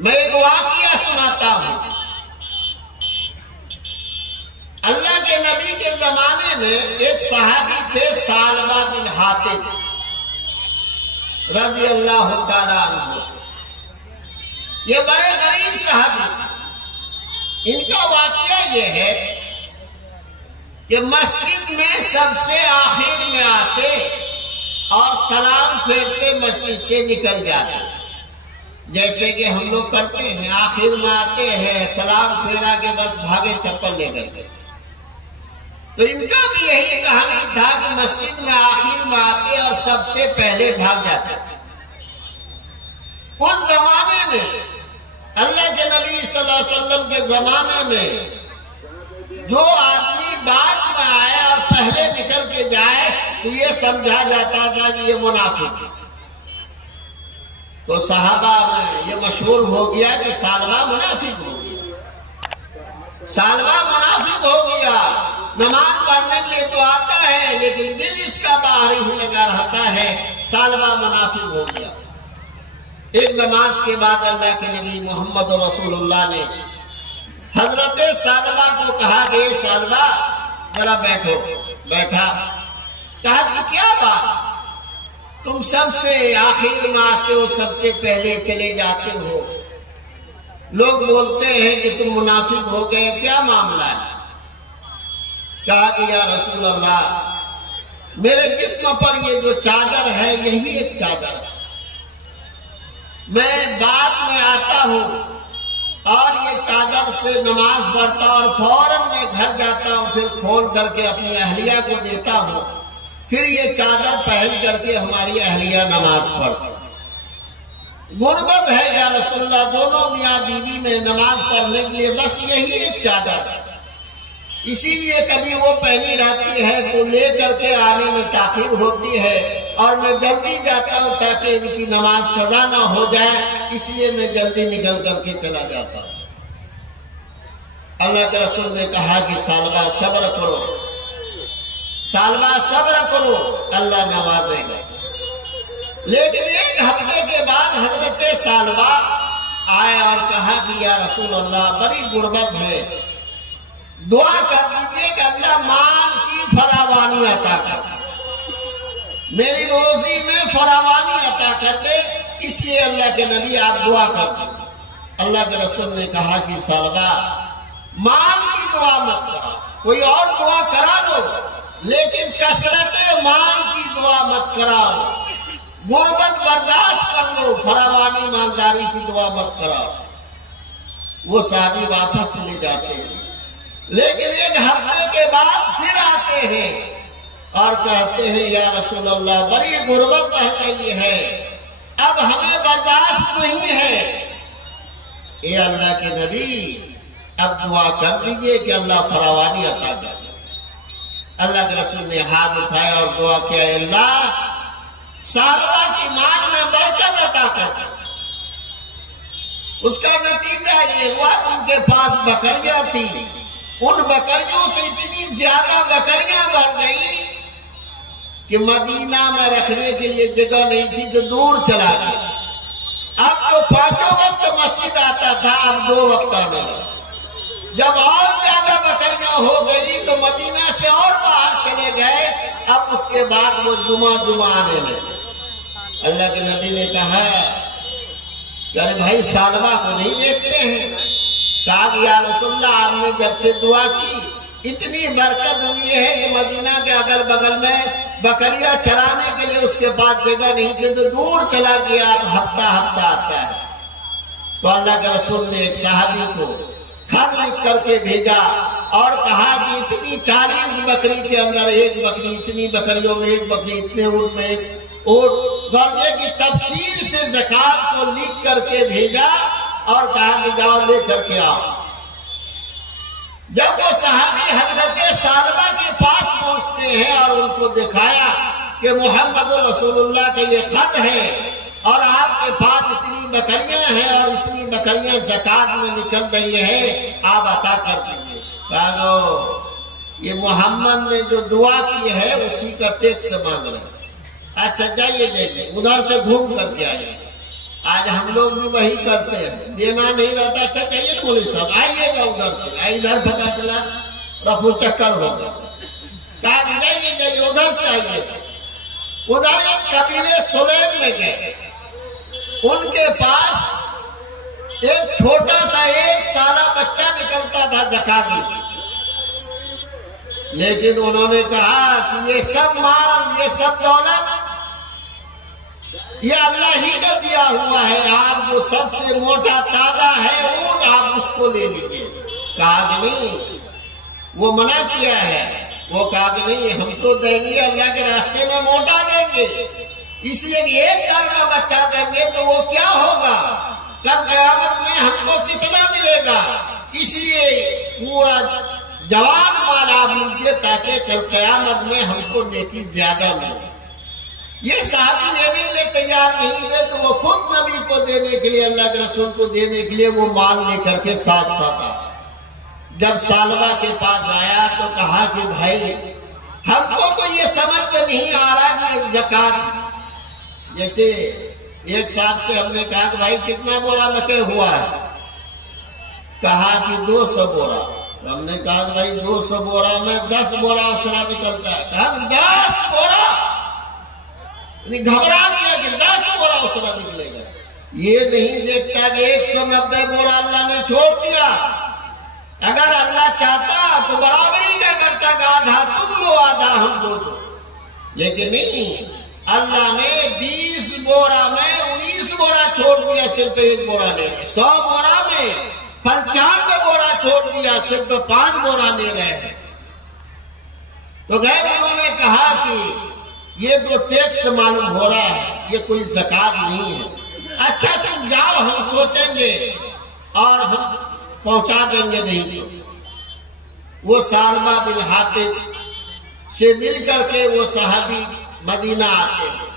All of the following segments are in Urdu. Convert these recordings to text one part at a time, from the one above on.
میں ایک واقعہ سناتا ہوں۔ اللہ کے نبی کے زمانے میں ایک صحابی تھے سالبہ بن حاتب رضی اللہ تعالیٰ عنہ۔ یہ بڑے غریب صحابی، ان کا واقعہ یہ ہے کہ مسجد میں سب سے آخر میں آتے اور سلام پھیرتے مسجد سے نکل جاتے، جیسے کہ ہم لوگ کرتے ہیں، آخر میں آتے ہیں سلام پھیرا کے بعد بھاگے چپل لے کر کے۔ تو ان کا بھی یہی کہانی تھا کہ مسجد میں آخر میں آتے اور سب سے پہلے بھاگ جاتے۔ اس زمانے میں اللہ کے نبی صلی اللہ علیہ وسلم کے زمانے میں جو آدمی بعد میں آیا اور پہلے نکل کے جائے تو یہ سمجھا جاتا تھا کہ یہ منافق ہے۔ تو صحابہ میں یہ مشہور ہو گیا کہ سالبہ منافق ہو گیا، سالبہ منافق ہو گیا، نماز پڑھنے کے لیے تو آتا ہے لیکن دل اس کا باہر ہی لگا رہتا ہے، سالبہ منافق ہو گیا۔ ایک نماز کے بعد اللہ کے نبی محمد رسول اللہ نے حضرت سالبہ کو کہا کہ سالبہ ذرا بیٹھو۔ بیٹھا، کہا کہ کیا بات، تم سب سے آخر میں آتے ہو، سب سے پہلے چلے جاتے ہو، لوگ بولتے ہیں کہ تم منافق ہو گئے، کیا معاملہ ہے؟ کہا کہ یا رسول اللہ، میرے جسم پر یہ جو چادر ہے یہی ایک چادر ہے، میں بعد میں آتا ہوں اور یہ چادر سے نماز پڑھتا ہوں اور فوراً میں گھر جاتا ہوں، پھر کھول کر کے اپنی اہلیہ کو دیتا ہوں، پھر یہ چادر پہن کر کے ہماری اہلیہ نماز پڑھتا۔ غربت ہے یا رسول اللہ، دونوں میاں بیوی میں نماز پڑھنے کے لیے بس یہی ایک چادر ہے، اسی لیے کبھی وہ پہنی رہتی ہے تو لے کر کے آنے میں تاخیر ہوتی ہے اور میں جلدی جاتا ہوں تاکہ ان کی نماز قضا نہ ہو جائے، اس لیے میں جلدی نکل کر کے چلا جاتا ہوں۔ اللہ کے رسول نے کہا کہ سالبہ صبر کرو، سالبہ صبر کرو، اللہ نوازے گا۔ لیکن ایک ہفتے کے بعد حضرت سالبہ آئے اور کہا کہ یا رسول اللہ، بڑی غربت ہے، دعا کر دیجیے کہ اللہ مال کی فراوانی عطا کر دے، میری روزی میں فراوانی عطا کر دے، اس لیے اللہ کے نبی آپ دعا کر دیں۔ اللہ کے رسول نے کہا کہ سالبہ مال کی دعا مت کرو، کوئی اور دعا کرا دو لیکن کثرت مال کی دعا مت کراؤ، غربت برداشت کر لو، فراوانی مالداری کی دعا مت کراؤ۔ وہ صحابی واپس چلے جاتے ہیں، لیکن ایک ہفتے کے بعد پھر آتے ہیں اور کہتے ہیں یا رسول اللہ، بڑی غربت بڑھ گئی ہے، اب ہمیں برداشت نہیں ہے۔ اے اللہ کے نبی، اب دعا کر دیجئے کہ اللہ فراوانی عطا کر دے۔ اللہ کے رسول نے ہاتھ اٹھایا اور دعا کیا، اللہ سالبہ کی مال میں برکت عطا کر دے۔ اس کا نتیجہ یہ ہوا ان کے پاس بکریاں تھی، ان بکریوں سے اتنی زیادہ بکریاں بڑھ گئی کہ مدینہ میں رکھنے کے لیے جگہ نہیں تھی تو دور چلا گیا۔ اب تو 5 وقت مسجد آتا تھا، اب 2 وقت آنے لگا۔ جب اور زیادہ بکریاں ہو گئی تو مدینہ سے اور باہر چلے گئے، اب اس کے بعد وہ جمعہ آنے لگے۔ اللہ کے نبی نے کہا کہ ارے بھائی سالبہ کو نہیں دیکھتے ہیں؟ کہا کہ یا رسول اللہ، آپ نے جب سے دعا کی اتنی برکت ہوئی ہے کہ مدینہ کے اگل بغل میں بکریاں چرانے کے لیے اس کے بعد جگہ نہیں تھی تو دور چلا گیا، اب ہفتہ ہفتہ آتا ہے۔ تو اللہ کے رسول نے ایک صحابی کو خط لکھ کر کے بھیجا اور کہا کہ اتنی 40 بکری کے اندر ایک بکری، اتنی بکریوں میں ایک بکری، اتنے اونٹ میں ایک اونٹ، درجے کی تفصیل سے زکات کو لکھ کر کے بھیجا اور کہا کہ جاؤ لے کر کے آؤ۔ جب وہ صحابی حضرت سالبہ کے پاس پہنچتے ہیں اور ان کو دکھایا کہ محمد رسول اللہ کا یہ خط ہے اور آپ کے پاس اتنی بکریاں ہیں اور اتنی بکریاں زکات میں نکل رہی ہے، آپ عطا کر دیجیے۔ کہا یہ محمد نے جو دعا کی ہے اسی کا ٹیکس مانگ رہے ہیں۔ اچھا جائیے دیکھیے، ادھر سے گھوم کر کے آئیے۔ آج ہم لوگ بھی وہی کرتے ہیں، دینا نہیں رہتا، اچھا چاہیے مولوی صاحب آئیے گا ادھر سے، ادھر پتا چلا رفو چکر ہوگا، کہا جائیے ادھر سے آئیے گا۔ ادھر ایک قبیلے سلیم میں گئے، ان کے پاس ایک چھوٹا سا 1 سالہ بچہ نکلتا تھا زکات، لیکن انہوں نے کہا کہ یہ سب مال، یہ سب دولت یہ اللہ ہی کا دیا ہوا ہے، آپ جو سب سے موٹا تازہ ہے اونٹ آپ اس کو لے لیجیے۔ کہا کہ نہیں، وہ منع کیا ہے، وہ کہا کہ نہیں ہم تو دیں گے اللہ کے راستے میں موٹا دیں گے، اس لیے کہ 1 سال کا بچہ دیں گے تو وہ کیا ہوگا، کل قیامت میں ہم کو کتنا ملے گا، اس لیے پورا جوان مال آپ لیجیے تاکہ کل قیامت میں ہم کو نیکی زیادہ ملے۔ یہ صحابی لینے کے لیے تیار نہیں ہوئے تو وہ خود نبی کو دینے کے لیے، اللہ کے رسول کو دینے کے لیے وہ مال لے کر کے ساتھ آیا۔ جب سالبہ کے پاس آیا تو کہا کہ بھائی ہم کو تو یہ سمجھ میں نہیں آ رہا کہ زکات، جیسے ایک صاحب سے ہم نے کہا کہ بھائی کتنا بوڑا مکے ہوا ہے، کہا کہ 200 بوڑا۔ ہم نے کہا کہ بھائی 200 بوڑا میں 10 بوڑا اسرا نکلتا ہے، کہا کہ 10 بوڑا، گھبرا گیا کہ 10 بوڑا اسرا نکلے گا، یہ نہیں دیکھتا کہ 190 بوڑا اللہ نے چھوڑ دیا، اگر اللہ چاہتا تو برابری کا کرتا کہ آدھا تم لو آدھا ہم دو، لیکن نہیں، اللہ نے 20 بوڑا میں 19 بوڑا چھوڑ دیا، صرف 1 بوڑا لے رہے، 100 بوڑا میں 95 بوڑا چھوڑ دیا، صرف 5 بوڑا لے رہے ہیں۔ تو غیر انہوں نے کہا کہ یہ جو ٹیکس معلوم ہو رہا ہے یہ کوئی زکات نہیں ہے، اچھا تم جاؤ ہم سوچیں گے اور ہم پہنچا دیں گے، نہیں تو وہ سالمہ بن حاتب سے مل کر کے وہ صحابی مدینہ آتے ہیں،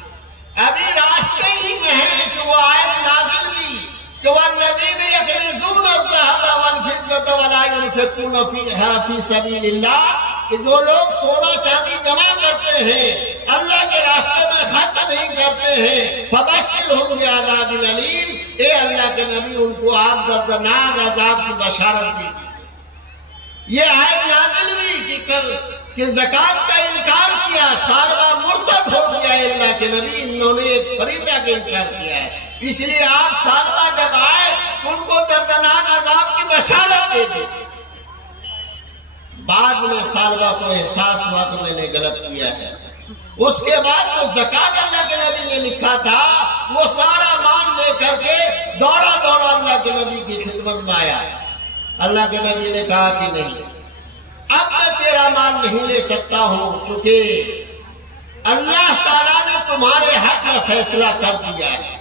ابھی راستے ہی میں ہے کہ وہ آیت نازل ہوئی کہ والذین یکنزون الذھب والفضة ولا ينفقون فیہا فی سبیل اللہ، کہ جو لوگ سونا چاندی جمع کرتے ہیں اللہ کے راستے میں خرچ نہیں کرتے ہیں، فبشرہم بعذاب الیم، اے اللہ کے نبی ان کو آپ دردناک عذاب کی بشارت دیجیے۔ یہ آیت نازل ہوئی کہ زکات کا انکار کیا، سالبہ مرتد ہو گیا، اللہ کے نبی انہوں نے ایک فریضہ کا انکار کیا ہے، اس لیے آپ سالبہ جب آئے ان کو دردناک عذاب کی بشارت دے دیں۔ بعد میں سالبہ کو احساس ہوا کہ میں نے غلط کیا ہے، اس کے بعد جو زکات اللہ کے نبی نے لکھا تھا وہ سارا مال لے کر کے دوڑا اللہ کے نبی کی خدمت میں آیا۔ اللہ کے نبی نے کہا کہ نہیں، اب میں تیرا مال نہیں لے سکتا ہوں، چونکہ اللہ تعالیٰ نے تمہارے حق میں فیصلہ کر دیا ہے،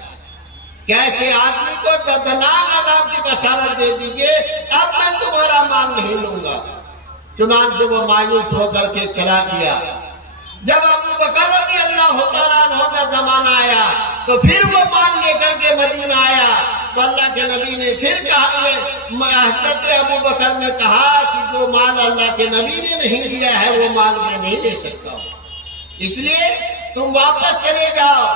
کیسے آدمی کو دردناک عذاب کی بشارت دے دیجیے، اب میں تمہارا مال نہیں لوں گا۔ چنانچہ وہ مایوس ہو کر کے چلا گیا۔ جب ابو بکر رضی اللہ تعالیٰ عنہ کا زمانہ آیا تو پھر وہ مال لے کر کے مدینہ آیا، تو اللہ کے نبی نے پھر کہا، حضرت ابو بکر نے کہا کہ جو مال اللہ کے نبی نے نہیں لیا ہے وہ مال میں نہیں لے سکتا ہوں، اس لیے تم واپس چلے جاؤ۔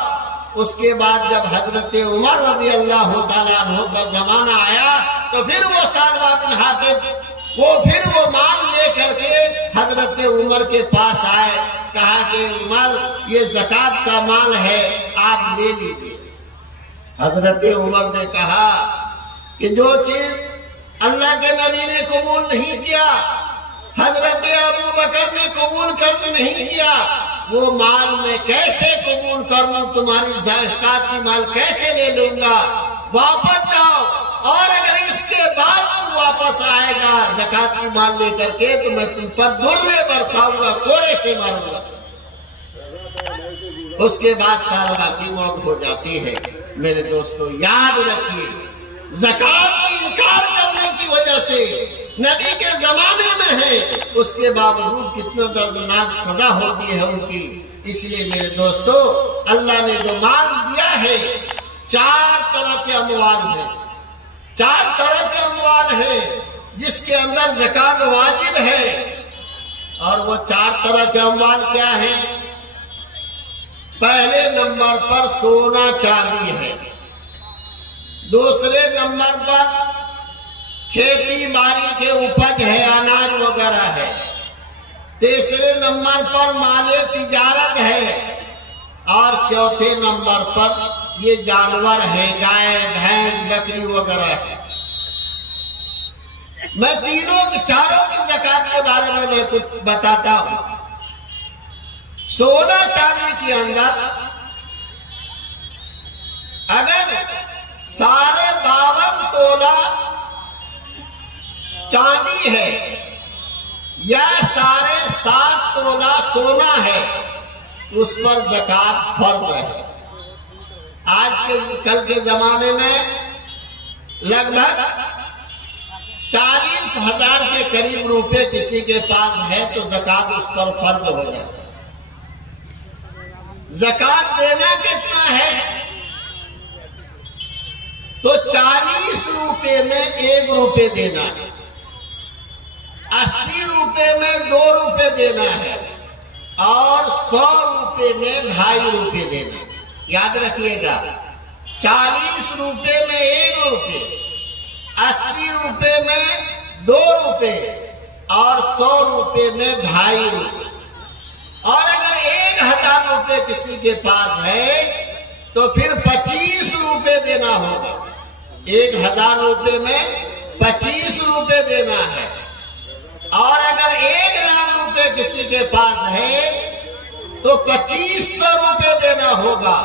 اس کے بعد جب حضرت عمر رضی اللہ تعالیٰ عنہ کا زمانہ آیا تو پھر وہ سالبہ بن حاتب پھر وہ مال لے کر کے حضرت عمر کے پاس آئے، کہا کہ عمر یہ زکات کا مال ہے آپ لے لیجیے۔ حضرت عمر نے کہا کہ جو چیز اللہ کے نبی نے قبول نہیں کیا، حضرت ابو بکر نے قبول کر نہیں کیا، وہ مال میں کیسے قبول کر لوں، تمہاری زکات کی مال کیسے لے لوں گا، واپس جاؤ، اور اگر اس کے بعد تم واپس آئے گا زکات کی مال لے کر کے تو میں تم پر دھرے برساؤں گا، کوڑے سے ماروں گا۔ اس کے بعد سالبہ کی موت ہو جاتی ہے۔ میرے دوستو یاد رکھیے، زکات کی انکار کرنے کی وجہ سے نبی کے زمانے میں ہے، اس کے باوجود کتنا دردناک سزا ہوتی ہے ان کی۔ اس لیے میرے دوستو اللہ نے جو مال دیا ہے 4 طرح کے اموال ہیں، 4 طرح کے اموال ہیں جس کے اندر زکات واجب ہے، اور وہ 4 طرح کے اموال کیا ہیں؟ پہلے نمبر پر سونا چاندی ہے، دوسرے نمبر پر کھیتی باڑی کے اپج ہے، اناج وغیرہ ہے، تیسرے نمبر پر مال تجارت ہے، اور چوتھے نمبر پر یہ جانور ہے، گائے بھینس بکری وغیرہ ہے۔ میں چاروں کی زکات کے بارے میں کچھ بتاتا ہوں۔ سونا چاندی کے اندر اگر ساڑھے 52 تولہ چاندی ہے یا 7.5 تولہ سونا ہے، اس پر زکات فرض ہے۔ کل کے زمانے میں لگ بھگ 40,000 کے قریب روپے کسی کے پاس ہے تو زکات اس پر فرض ہو جاتا ہے۔ زکات دینا کتنا ہے؟ تو 40 روپے میں 1 روپے دینا ہے، 80 روپے میں 2 روپے دینا ہے، اور 100 روپے میں 2.5 روپے دینا ہے۔ یاد رکھیے گا، 40 روپے میں 1 روپے، 80 روپے میں 2 روپے، اور 100 روپے میں 2.5 روپے۔ اور اگر 1,000 روپے کسی کے پاس ہے تو پھر 25 روپے دینا ہوگا۔ 1,000 روپے میں 25 روپے دینا ہے۔ اور اگر 1,00,000 روپے کسی کے پاس ہے تو 2,500 روپے دینا ہوگا۔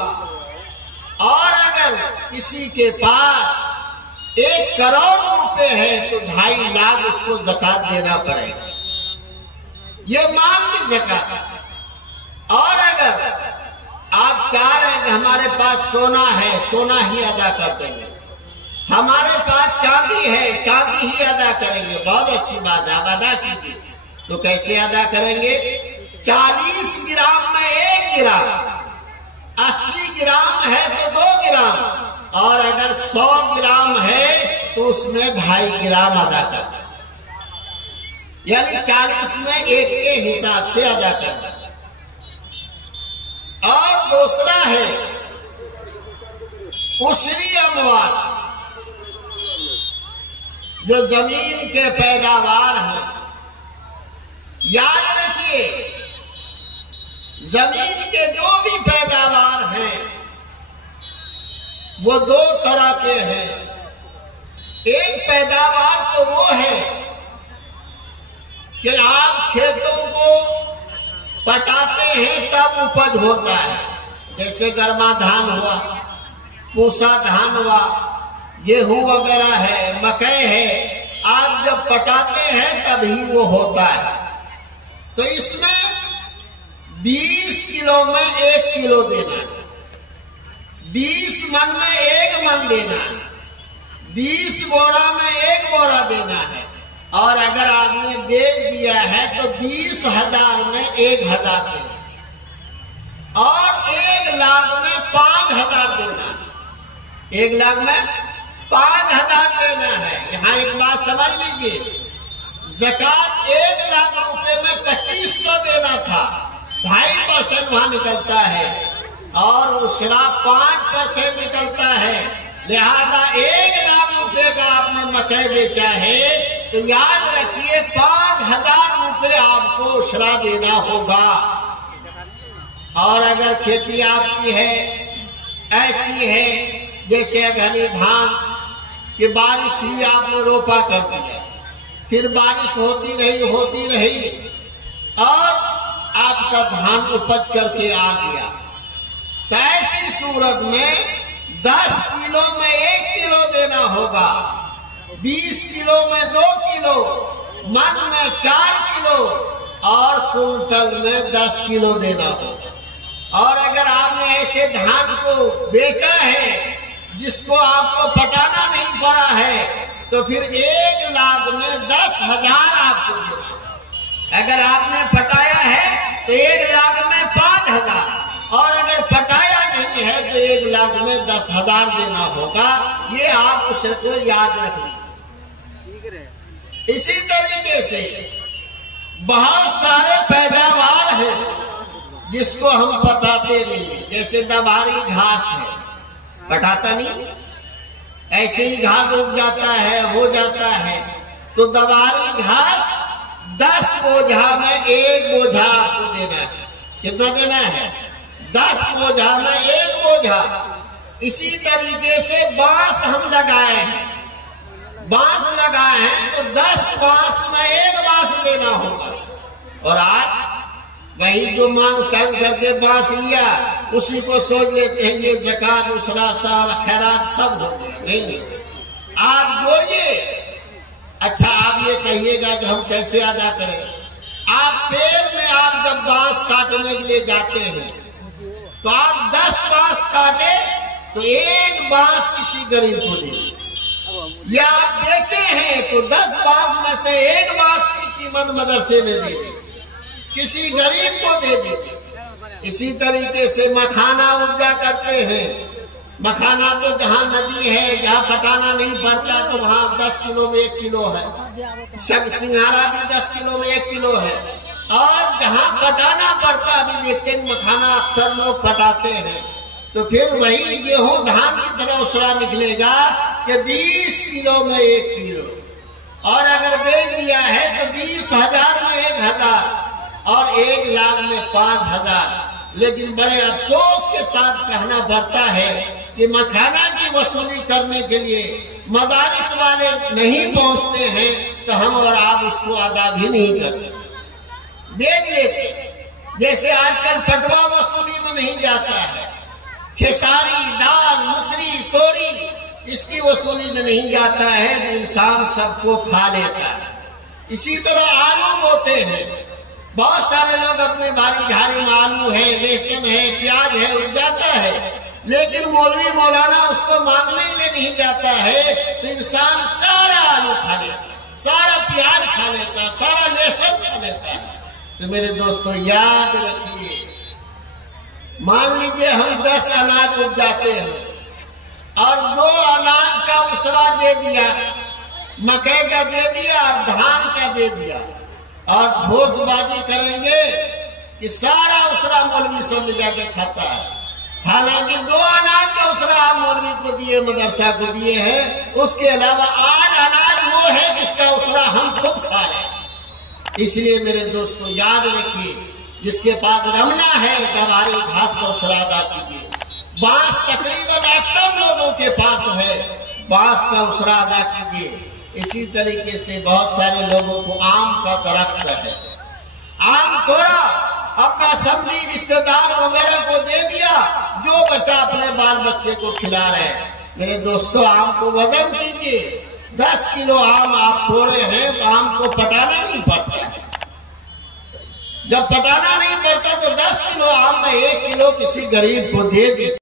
اور اگر کسی کے پاس 1 کروڑ روپے ہے تو 2.5 لاکھ اس کو زکات دینا پڑے گا۔ یہ مال کی زکات ہے۔ اور اگر آپ چاہ رہے ہیں کہ ہمارے پاس سونا ہے، سونا ہی ادا کر دیں گے، ہمارے پاس چاندی ہے، چاندی ہی ادا کریں گے، بہت اچھی بات ہے، آپ ادا کیجیے۔ تو کیسے ادا کریں گے؟ 40 گرام میں 1 گرام، 80 گرام ہے تو 2 گرام، اور اگر 100 گرام ہے تو اس میں 2.5 گرام ادا کرنا، یعنی 40 میں 1 کے حساب سے ادا کرنا۔ اور دوسرا ہے عشری اموال، جو زمین کے پیداوار ہیں۔ یاد رکھیے، زمین کے جو بھی پیداوار ہیں وہ 2 طرح کے ہیں۔ ایک پیداوار تو وہ ہے کہ آپ کھیتوں کو پٹاتے ہیں تب اپج ہوتا ہے، جیسے گرما دھان ہوا، پوسا دھان ہوا، گیہوں وغیرہ ہے، مکئی ہے، آپ جب پٹاتے ہیں تبھی وہ ہوتا ہے۔ تو اس میں 20 کلو میں 1 کلو دینا ہے، 20 من میں 1 من دینا ہے، 20 بورا میں 1 بورا دینا ہے۔ اور اگر آپ نے بیچ دیا ہے تو 20,000 میں 1,000 دینا ہے، اور 1 لاکھ میں 5,000 دینا ہے، 1 لاکھ میں 5,000 دینا ہے۔ یہاں ایک بات سمجھ لیجیے، زکات 1 لاکھ روپے میں 2,500 دینا تھا، 2.5% وہاں نکلتا ہے، اور عشرہ 5% نکلتا ہے۔ لہذا 1 لاکھ روپے کا آپ نے مکئی بیچا ہے تو یاد رکھیے 5,000 روپے آپ کو عشرہ دینا ہوگا۔ اور اگر کھیتی آپ کی ہے ایسی ہے جیسے گھنی دھان کہ بارش ہوئی، آپ نے روپا کر دیا، پھر بارش ہوتی رہی اور آپ کا دھان اپج کر کے آ گیا، تو ایسی صورت میں 10 کلو میں 1 کلو دینا ہوگا، 20 کلو میں 2 کلو، من میں 4 کلو، اور کنٹل میں 10 کلو دینا ہوگا۔ اور اگر آپ نے ایسے دھان کو بیچا ہے جس کو آپ کو پٹانا نہیں پڑا ہے تو پھر 1 لاکھ میں 10,000 آپ کو دینا ہوگا۔ اگر آپ نے پٹایا ہے تو 1 لاکھ میں 5,000، اور اگر پٹایا نہیں ہے تو 1 لاکھ میں 10,000 دینا ہوگا۔ یہ آپ اسے کو یاد رکھ لیجیے۔ اسی طریقے سے بہت سارے پیداوار ہیں جس کو ہم پٹاتے نہیں ہیں، جیسے دباری گھاس ہے، پٹاتا نہیں، ایسے ہی گھاس اگ جاتا ہے، ہو جاتا ہے، تو دواری گھاس 10 بوجھا میں 1 بوجھا آپ کو دینا ہے۔ کتنا دینا ہے؟ 10 بوجھا میں 1 بوجھا۔ اسی طریقے سے بانس ہم لگائے ہیں، بانس لگائے ہیں تو 10 بانس میں 1 بانس لینا ہوگا۔ اور آج وہی جو مانگ چنگ کر کے بانس لیا اسی کو سوچ لیتے ہیں یہ زکات اسرا سال خیرات سب ہو گیا۔ نہیں، آپ جوڑیے۔ اچھا آپ یہ کہیے گا کہ ہم کیسے ادا کریں؟ آپ پیڑ میں آپ جب بانس کاٹنے کے لیے جاتے ہیں تو آپ 10 بانس کاٹے تو 1 بانس کسی غریب کو دے، یا آپ بیچے ہیں تو 10 بانس میں سے 1 بانس کی قیمت مدرسے میں دے دیں، کسی غریب کو دے دیں۔ اسی طریقے سے مکھانا اپجا کرتے ہیں۔ مکھانا تو جہاں ندی ہے، جہاں پٹانا نہیں پڑتا تو وہاں 10 کلو میں 1 کلو ہے، سنگھارا بھی 10 کلو میں 1 کلو ہے، اور جہاں پٹانا پڑتا بھی لیکن مکھانا اکثر لوگ پٹاتے ہیں، تو پھر وہی گیہوں دھان کی طرح اسرا نکلے گا کہ 20 کلو میں 1 کلو، اور اگر بیچ دیا ہے تو 20,000 میں 1,000 اور 1 لاکھ میں 5,000۔ لیکن بڑے افسوس کے ساتھ کہنا پڑتا ہے کہ مکھانا کی وصولی کرنے کے لیے مدارس والے نہیں پہنچتے ہیں تو ہم اور آپ اس کو ادا بھی نہیں کرتے، بیچ لیتے۔ جیسے آج کل پٹوا وصولی میں نہیں جاتا ہے، کھساری، دال، مصری، توری، اس کی وصولی میں نہیں جاتا ہے تو انسان سب کو کھا لیتا ہے۔ اسی طرح آلو بوتے ہیں، بہت سارے لوگ اپنے باری جھاڑی میں آلو ہے، لہسن ہے، پیاز ہے، اگ جاتا ہے، لیکن مولوی مولانا اس کو مانگنے کے لیے نہیں جاتا ہے تو انسان سارا آلو کھا لیتا ہے، سارا پیاز کھا لیتا ہے، سارا لہسن کھا لیتا ہے۔ تو میرے دوستو یاد رکھیے، مان لیجئے ہم 10 اناج اگ جاتے ہیں اور 2 اناج کا اسرا دے دیا، مکئی کا دے دیا اور دھان کا دے دیا، اور بھوز بازی کریں گے کہ سارا اسرا مولوی سب لے جا کے کھاتا ہے۔ حالانکہ 2 اناج کا اسرا آپ مولوی کو دیے، مدرسہ کو دیے ہیں، اس کے علاوہ 8 اناج وہ ہے جس کا اسرا ہم خود کھا رہے ہیں۔ اس لیے میرے دوستو یاد رکھیے، جس کے پاس رمنا ہے دواری گھاس کا اسرا ادا کیجیے۔ بانس تقریباً اکثر لوگوں کے پاس ہے، بانس کا اسرا ادا کیجیے۔ اسی طریقے سے بہت سارے لوگوں کو آم کا درخت ہے، آم توڑا، اپنا سمجھی رشتے دار وغیرہ کو دے دیا، جو بچہ اپنے بال بچے کو کھلا رہے ہیں۔ میرے دوستو آم کو وزن کیجیے، 10 کلو آم آپ توڑے ہیں تو آم کو پٹانا نہیں پڑتا ہے، جب پٹانا نہیں پڑتا تو 10 کلو آم میں 1 کلو کسی غریب کو دے دی۔